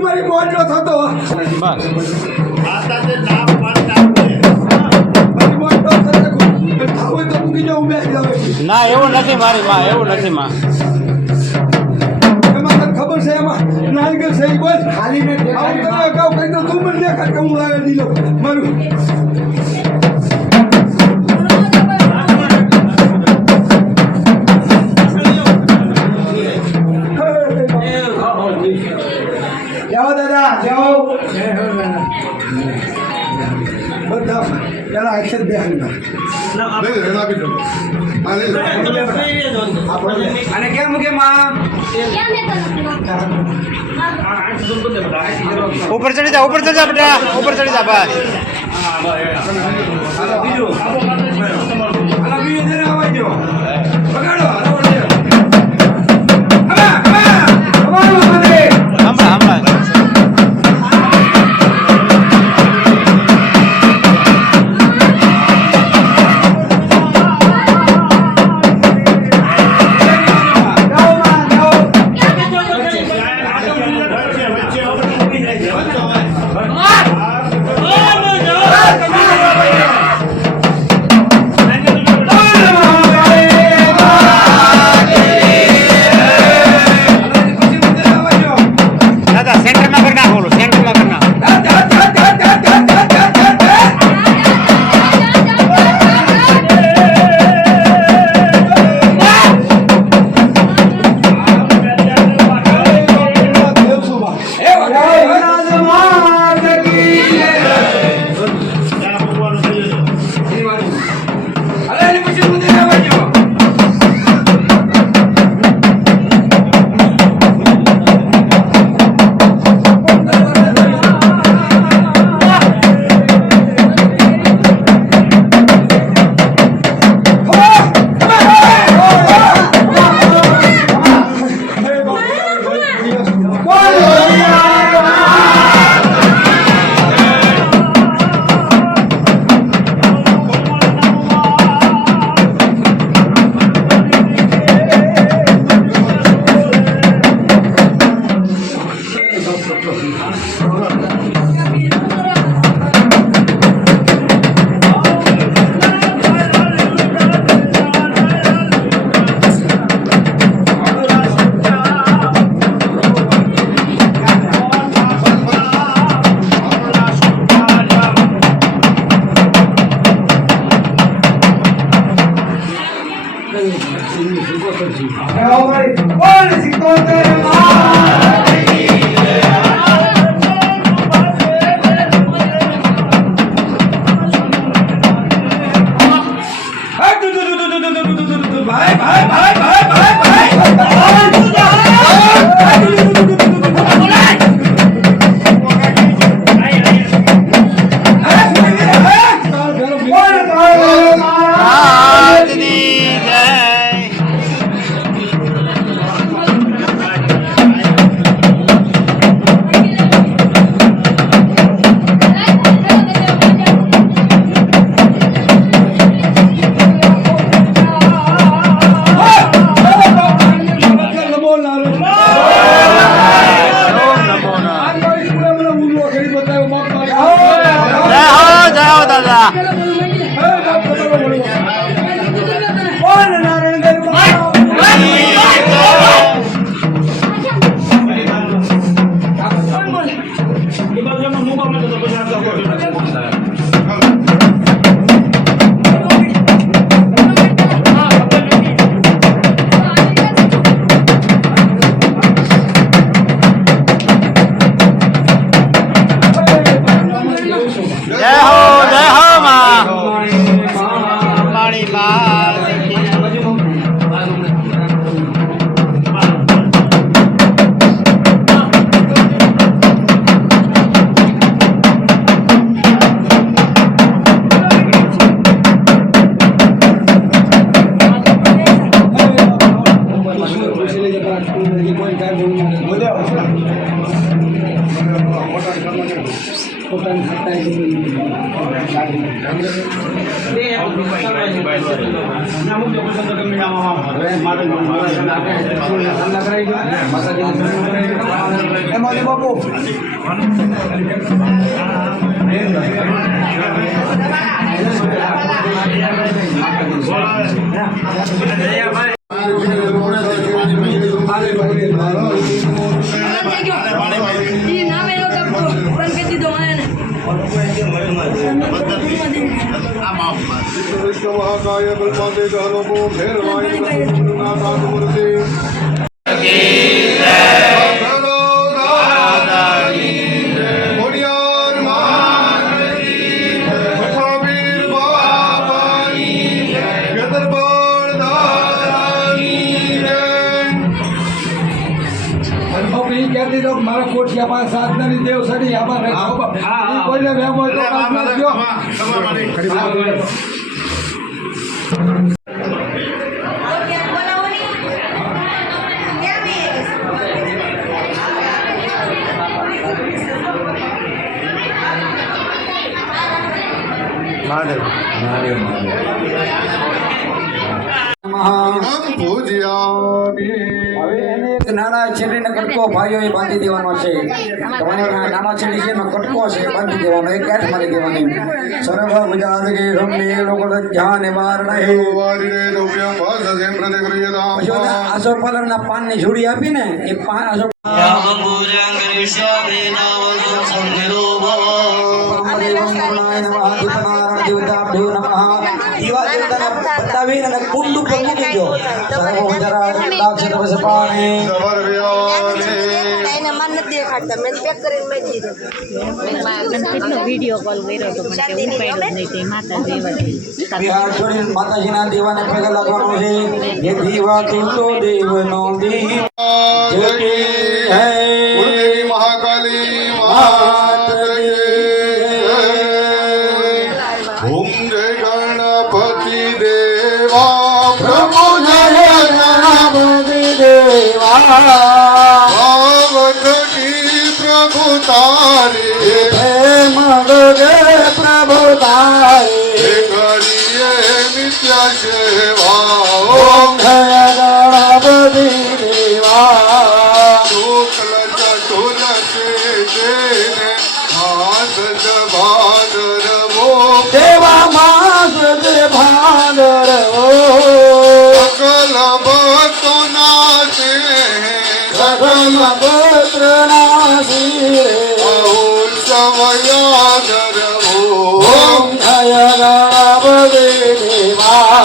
તું મારી મોજો થતો બસ મારી મોજો થતો ખાવું તો મૂકી જાઉં બે ના એવું નથી મારી માં, એવું નથી માં. એમાં તને ખબર છે એમાં નારિયેળ છે બોલ ખાલી ને આવું તને અગાઉ કહી દઉં તું મને દેખાડ કે હું લાવે દીધો મારું જાઓ દાદા જાઓ બધા પેલા અક્ષર બે અને કેમ કે માં ऊपर चढ़ी जा, ऊपर चढ़ जा बेटा, ऊपर चढ़ी जा बस. પોતાની સત્તા એમાં બાપુ મહાકાય બલપાદે ગહલોકો ફેરવાય મૂર્તિ કહેતી તો મારા કોઠિયા પાસે સાધનાની દેવ સડી આમાં કોઈને વેમ હોય તો કામ નાખજો. નાના છેડીને કટકો ભાઈઓ એ બાંધી દેવાનો છે. તમારે નાના છેડી છે એનો કટકો છે બાંધી દેવાનો, એક ગાંઠ મારી દેવાની. સર્વ ગુજરાત કે રમને લોકો ધ્યાન માર આસોપાલવના પાનની જોડી આપી ને એ પાન બતાવી અને કુંડ ઉપર મૂકી દો. માતાજીના દેવાને પગે લાગવાનું છે. એ દીવા તો દેવનો મહાકાલી ઓમ જય ગણપતિ દેવા પ્રભુ જય ગણપતિ દેવા પ્રભુ તારી મગરે પ્રભુ તારી કરીએ નિત્ય સેવા. ઓમ જય ગણપતિ દેવા શુક્લ ચતુર્દશી માસ ભાદરવો દેવા માસ ભાદરવો સકલ ભક્તો નાચે સકલ ભક્ત નાચે ઉત્સવયાદરવો. ઓમ જય ગણપતિ દેવા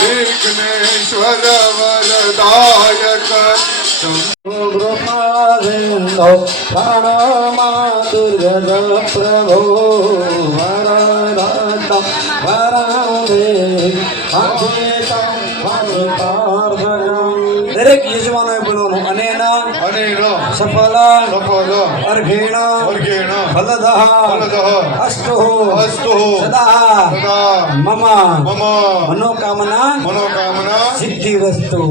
વિઘ્નેશ્વર વરદાયક પ્રાણમા દુર્ગજ પ્રભો વરદત્ત વરદે દરેક યજમાનોએ બોલવાનું અનેના સફલ અર્ઘેણ ફલદઃ અસ્તુ સદા મમ મનોકામના સિદ્ધિરસ્તુ.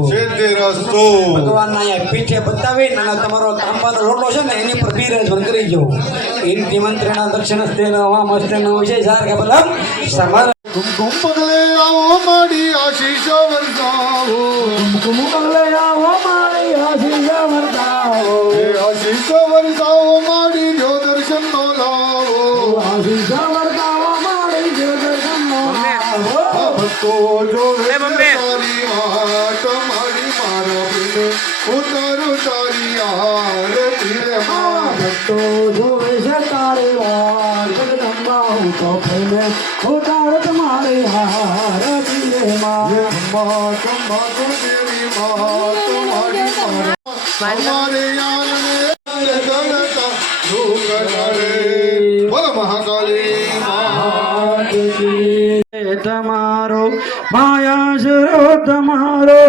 ભગવાનના અહીંયા પીઠે બતાવીને અને તમારો તાંબાનો રોટલો છે ને એની પર બિરાજમાન કરી જો. એની મંત્રના દક્ષિણસ્તે વામસ્તે વિષય સાર કે બલમ સમર કુમકુમ પગલે આવો માડી આશીષ વરસાવો. કુમકુમ પગલે આવો માડી આશીષ વરસાવો. આશીષ વરસાવો માડી જો દર્શન નો લાવો. આશીષ વરસાવો માડી જો દર્શન નો લાવો. ભક્તો જો તારી વાટ મારી મારા બિને ઉતારો તારી આરતી રે માં. ભક્તો જોવે છે તારી વાટ જગદંબા હું તો ફેલે ઉતારો તમારી આરતી રે માં. અંબા કંબા તો દેવી માં તમારી મારે આનંદ ગણતા ઢોકરે. બોલો મહાકાલી તમારો માયા શરો તમારો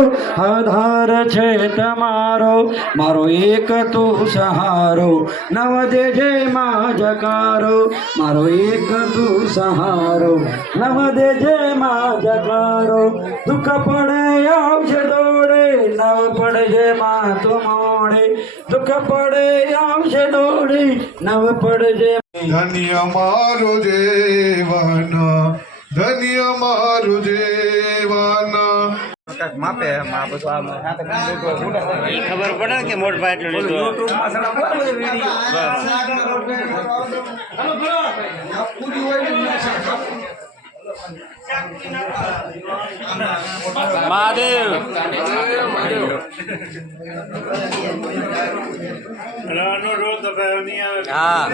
આધાર છે તમારો મારો એક તું સહારો નવ દેજે માં જકારો મારો એક તું સહારો નવ દેજે માં જકારો દુઃખ પડે આવશે દોડે નવ પડજે માં તું મોડે દુઃખ પડે આવશે દોડે નવ પડજે ધન્ય મારો દેવાના ધન્ય મારો દેવાના ઈ ખબર પડે ને કે મોટ ભાઈ એટલું લીધું મહાદેવ હા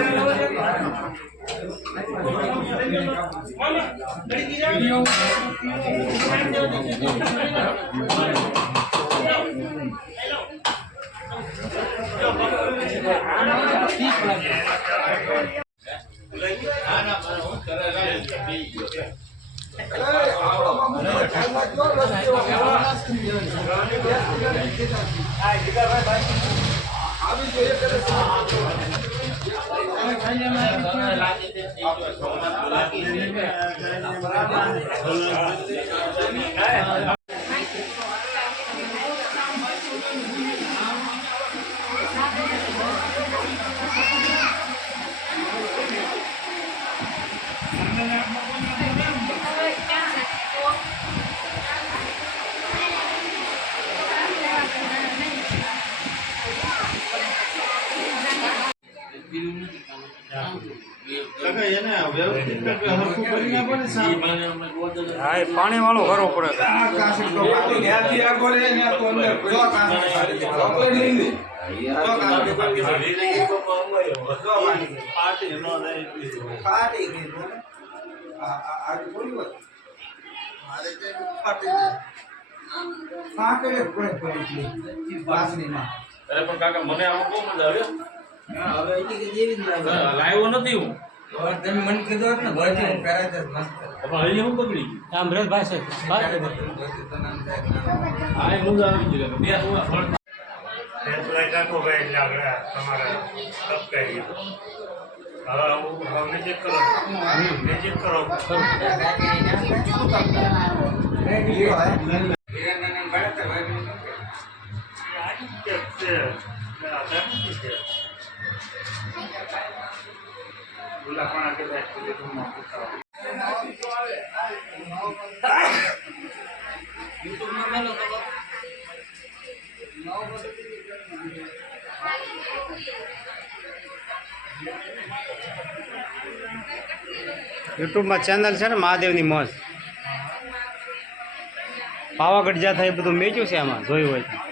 હા એ પાણી વાળું કરવું પડે કાકા મને આમાં બહુ મજા આવ્યો લાવ્યો નથી હું તમે મને કીધું ને ભરતી હું કરાતે મસ્ત પણ હજી હું બગડી ગયું આમ રેત ભાઈ આ મજા આવી ગઈ બે હું ફળ રાખો ભાઈ એટલે આપણે તમારે તપ કરી હવે મેજિક કરો મેજિક કરો યુટ્યુબમાં ચેનલ છે ને મહાદેવની મોજ પાવાગઢ જ્યાં થાય એ બધું મેચ્યું છે એમાં જોયું હોય તો